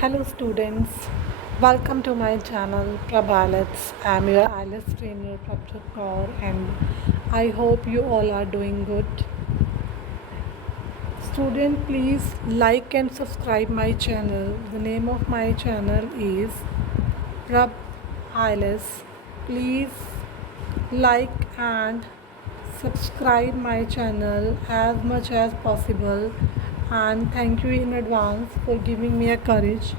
Hello students, welcome to my channel Prabhalats. I am your IELTS trainer Prabhat Kaur and I hope you all are doing good. Student, please like and subscribe my channel. The name of my channel is Prab IELTS. Please like and subscribe my channel as much as possible, and thank you in advance for giving me a courage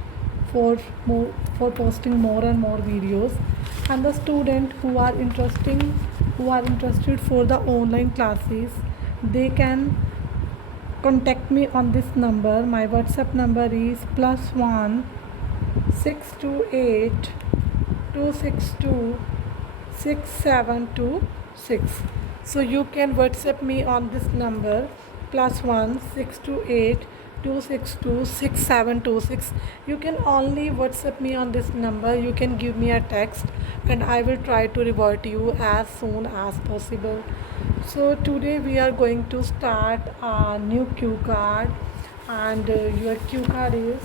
for more, for posting more and more videos. And the student who are interested for the online classes, they can contact me on this number. My WhatsApp number is +1 628 262 6726. So you can WhatsApp me on this number +1 628 262 6726. You can only WhatsApp me on this number. You can give me a text and I will try to revert you as soon as possible. So today we are going to start a new cue card, and your cue card is: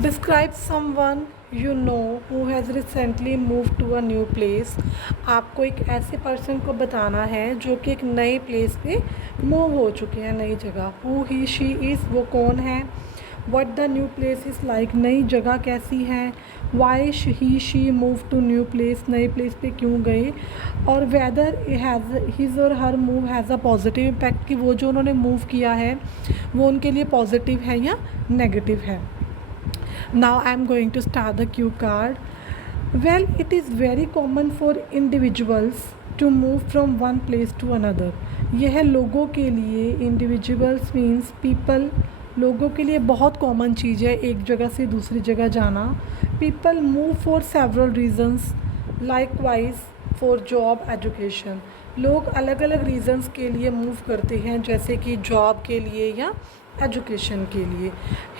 describe someone you know who has recently moved to a new place. आपको एक ऐसे person को बताना है जो कि एक नए प्लेस पे मूव हो चुके हैं, नई जगह. हु ही शी इज़, वो कौन है. What the new place is like, नई जगह कैसी है. Why he she move to new place, नए प्लेस पे क्यों गए. और whether has his or her move has a positive impact, कि वो जो उन्होंने मूव किया है वो उनके लिए पॉजिटिव है या नेगेटिव है. Now I am going to start the cue card. Well, it is very common for individuals to move from one place to another. यह लोगों के लिए, individuals means people, लोगों के लिए बहुत कॉमन चीज़ है एक जगह से दूसरी जगह जाना. People move for several reasons. Likewise for job, education. लोग अलग अलग रीज़न्स के लिए मूव करते हैं, जैसे कि जॉब के लिए या एजुकेशन के लिए.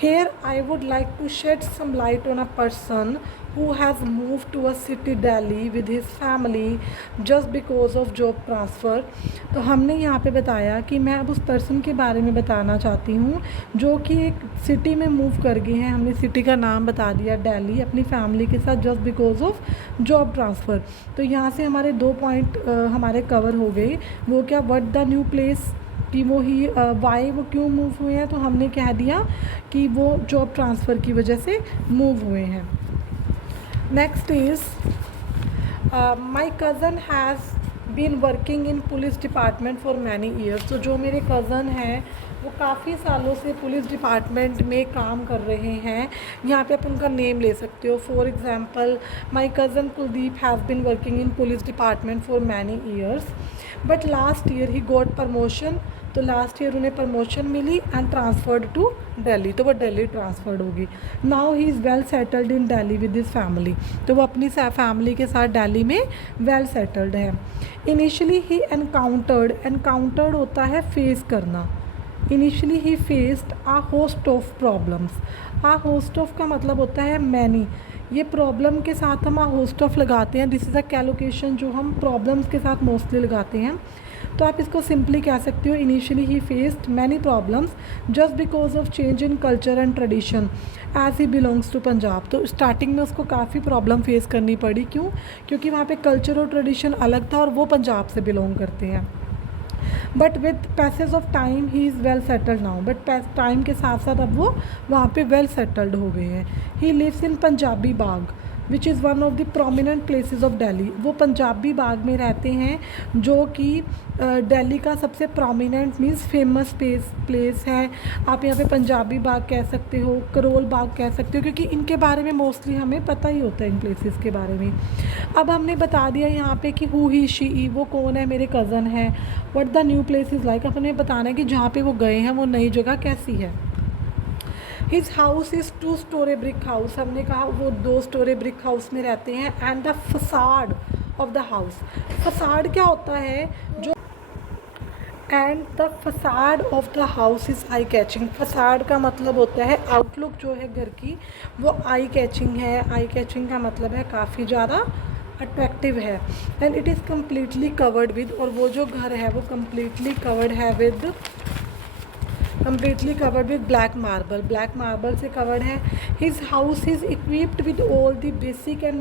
Here I would like to shed some light on a person who has moved to a city Delhi with his family just because of job transfer. तो हमने यहाँ पे बताया कि मैं अब उस पर्सन के बारे में बताना चाहती हूँ जो कि एक सिटी में मूव कर गए हैं. हमने सिटी का नाम बता दिया दिल्ली, अपनी फैमिली के साथ, just because of job transfer. तो यहाँ से हमारे 2 पॉइंट हमारे कवर हो गए. वो क्या, व्हाट द न्यू प्लेस, कि वो ही वाई, वो क्यों मूव हुए हैं. तो हमने कह दिया कि वो जॉब ट्रांसफ़र की वजह से मूव हुए हैं. Next is my cousin has been working in police department for many years. तो जो मेरे कज़न हैं वो काफ़ी सालों से पुलिस डिपार्टमेंट में काम कर रहे हैं. यहाँ पे आप उनका नेम ले सकते हो. For example, my cousin Kuldeep has been working in police department for many years, but last year he got promotion. तो लास्ट ईयर उन्हें प्रमोशन मिली एंड ट्रांसफर्ड टू दिल्ली. तो वो दिल्ली ट्रांसफर्ड होगी. Now he is well settled in Delhi with his family. तो वो अपनी फैमिली के साथ दिल्ली में वेल सेटल्ड है. इनिशियली ही एनकाउंटर्ड होता है फेस करना. Initially he faced uh host of problems. A host of का मतलब होता है मैनी. ये प्रॉब्लम के साथ हम आ होस्ट ऑफ लगाते हैं. दिस इज़ अ कैलोकेशन जो हम प्रॉब्लम्स के साथ मोस्टली लगाते हैं. तो आप इसको सिंपली कह सकते हो, initially he faced many problems just because of change in culture and tradition as he belongs to Punjab. तो स्टार्टिंग में उसको काफ़ी प्रॉब्लम फेस करनी पड़ी. क्यों? क्योंकि वहाँ पे कल्चर और ट्रेडिशन अलग था और वो पंजाब से बिलोंग करते हैं. But with passage of time he is well settled now. But time के साथ साथ अब वो वहाँ पे वेल सेटल्ड हो गए हैं. He lives in Punjabi Bagh which is one of the prominent places of Delhi. वो पंजाबी बाग में रहते हैं जो कि दिल्ली का सबसे प्रोमिनेंट मीन्स फेमस प्लेस है. आप यहाँ पे पंजाबी बाग कह सकते हो, करोल बाग कह सकते हो, क्योंकि इनके बारे में मोस्टली हमें पता ही होता है इन प्लेसेस के बारे में. अब हमने बता दिया यहाँ पे कि हु ही शी, वो कौन है, मेरे कज़न है. What the new place is like, अब हमें बताना है कि जहाँ पे वो गए हैं वो नई जगह कैसी है. His house is 2 story brick house. हमने कहा वो 2 स्टोरी ब्रिक हाउस में रहते हैं. And the facade of the house, facade क्या होता है जो, and the facade of the house is eye catching. Facade का मतलब होता है आउटलुक जो है घर की वो आई कैचिंग है. आई कैचिंग का मतलब है काफ़ी ज़्यादा अट्रैक्टिव है. And it is completely covered with, और वो जो घर है वो कम्प्लीटली कवर्ड है with completely covered with black marble से covered है. His house is equipped with all the basic and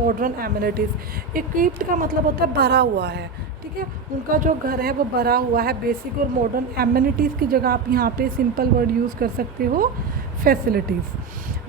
modern amenities. Equipped का मतलब होता है भरा हुआ है, ठीक है. उनका जो घर है वो भरा हुआ है. बेसिक और मॉडर्न एमिनिटीज़ की जगह आप यहाँ पे सिंपल वर्ड यूज़ कर सकते हो, facilities.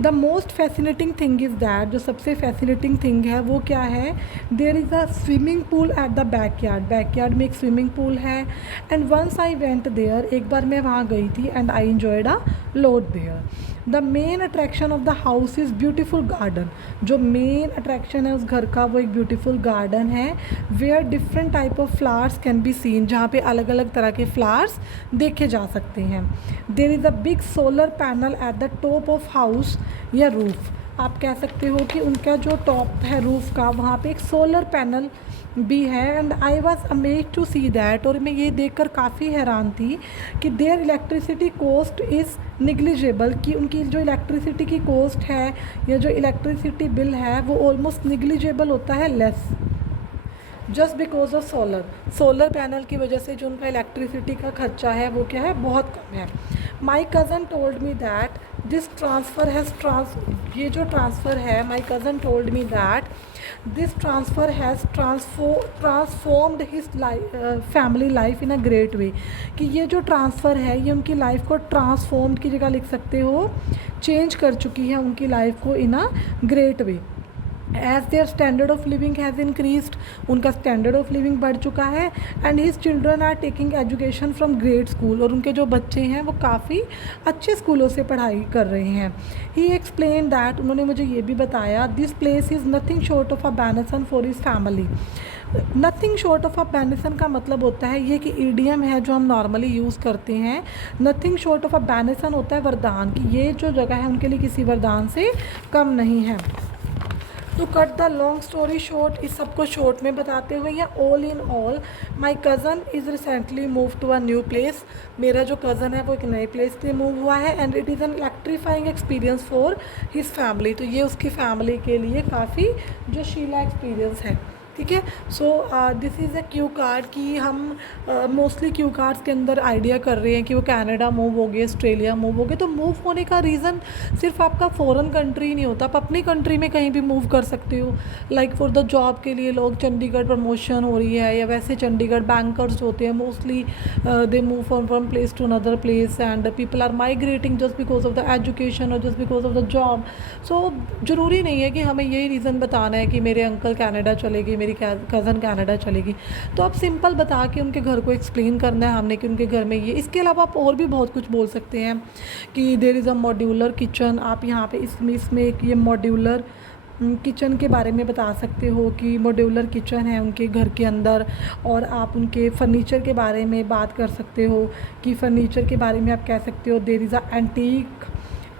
The most fascinating thing is that, जो सबसे फैसिनेटिंग थिंग है वो क्या है, there is a swimming pool at the backyard में एक स्विमिंग पूल है. And once I went there, एक बार मैं वहाँ गई थी, and I enjoyed a lot there. The main attraction of the house is beautiful garden. जो मेन अट्रैक्शन है उस घर का वो एक ब्यूटीफुल गार्डन है. Where different type of flowers can be seen, जहाँ पे अलग अलग तरह के फ्लावर्स देखे जा सकते हैं. There is a big solar panel at the top of house या रूफ. आप कह सकते हो कि उनका जो टॉप है रूफ का, वहाँ पे एक सोलर पैनल भी है. And I was amaze to see that, और मैं ये देखकर काफ़ी हैरान थी कि their electricity cost is negligible, कि उनकी जो इलेक्ट्रिसिटी की कॉस्ट है या जो इलेक्ट्रिसिटी बिल है वो ऑलमोस्ट निग्लिजेबल होता है, less, just because of solar panel की वजह से जो उनका इलेक्ट्रिसिटी का खर्चा है वो क्या है, बहुत कम है. My cousin told me that this transfer has ये जो ट्रांसफ़र है, my cousin told me that this transfer has transformed his family life in a great वे. कि ये जो ट्रांसफ़र है ये उनकी लाइफ को ट्रांसफॉर्म्ड की जगह लिख सकते हो, चेंज कर चुकी है उनकी लाइफ को in a great way. As their standard of living has increased, उनका स्टैंडर्ड ऑफ लिविंग बढ़ चुका है. And his children are taking education from great school, और उनके जो बच्चे हैं वो काफ़ी अच्छे स्कूलों से पढ़ाई कर रहे हैं. ही एक्सप्लेन दैट, उन्होंने मुझे ये भी बताया, this place is nothing short of a बेनिसन for his family. Nothing short of a बेनिसन का मतलब होता है, ये कि ईडियम है जो हम नॉर्मली यूज़ करते हैं. नथिंग शॉर्ट ऑफ अ बेनिसन होता है वरदान, कि ये जो जगह है उनके लिए किसी वरदान से कम नहीं है. To cut the long story short, इस सबको शॉर्ट में बताते हुए, या all in all, my cousin is recently move to a new place. मेरा जो कज़न है वो एक नए प्लेस पे मूव हुआ है. And it is an electrifying experience for his family. तो ये उसकी फैमिली के लिए काफ़ी जो शीला एक्सपीरियंस है, ठीक है. So this is a Q card, कि हम मोस्टली क्यू कार्ड्स के अंदर आइडिया कर रहे हैं कि वो कनाडा मूव हो गए, ऑस्ट्रेलिया मूव हो गए. तो मूव होने का रीज़न सिर्फ आपका फॉरेन कंट्री नहीं होता, आप अपनी कंट्री में कहीं भी मूव कर सकते हो. लाइक फॉर द जॉब के लिए लोग, चंडीगढ़ प्रमोशन हो रही है, या वैसे चंडीगढ़ बैंकर्स होते हैं mostly, they move from place to another place. And people are migrating just because of the education और just because of the job. So ज़रूरी नहीं है कि हमें यही रीज़न बताना है कि मेरे अंकल कनाडा चले गए, मेरी कज़न कनाडा चलेगी. तो आप सिंपल बता के उनके घर को एक्सप्लेन करना है हमने कि उनके घर में ये. इसके अलावा आप और भी बहुत कुछ बोल सकते हैं कि there is a modular kitchen. आप यहाँ पे इसमें एक ये मॉड्यूलर किचन के बारे में बता सकते हो कि मॉड्यूलर किचन है उनके घर के अंदर. और आप उनके फर्नीचर के बारे में बात कर सकते हो कि फर्नीचर के बारे में आप कह सकते हो there is a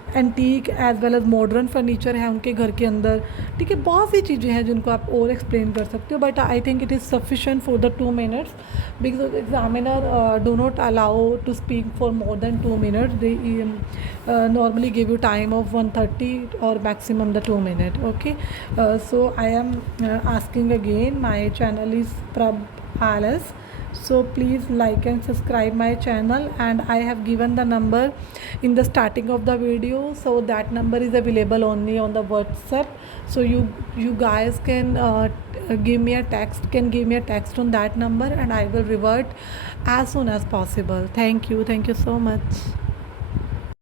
antique as well as modern furniture है उनके घर के अंदर, ठीक है. बहुत सी चीज़ें हैं जिनको आप और एक्सप्लेन कर सकते हो, but I think it is sufficient for the 2 minutes because examiner do not allow to speak for more than 2 minutes. They normally give you time of 1:30 or maximum the 2 minutes. Okay, so I am asking again, my channel is Prab Alice, so please like and subscribe my channel. And I have given the number in the starting of the video, so that number is available only on the WhatsApp. So you guys can give me a text on that number, and I will revert as soon as possible. Thank you so much.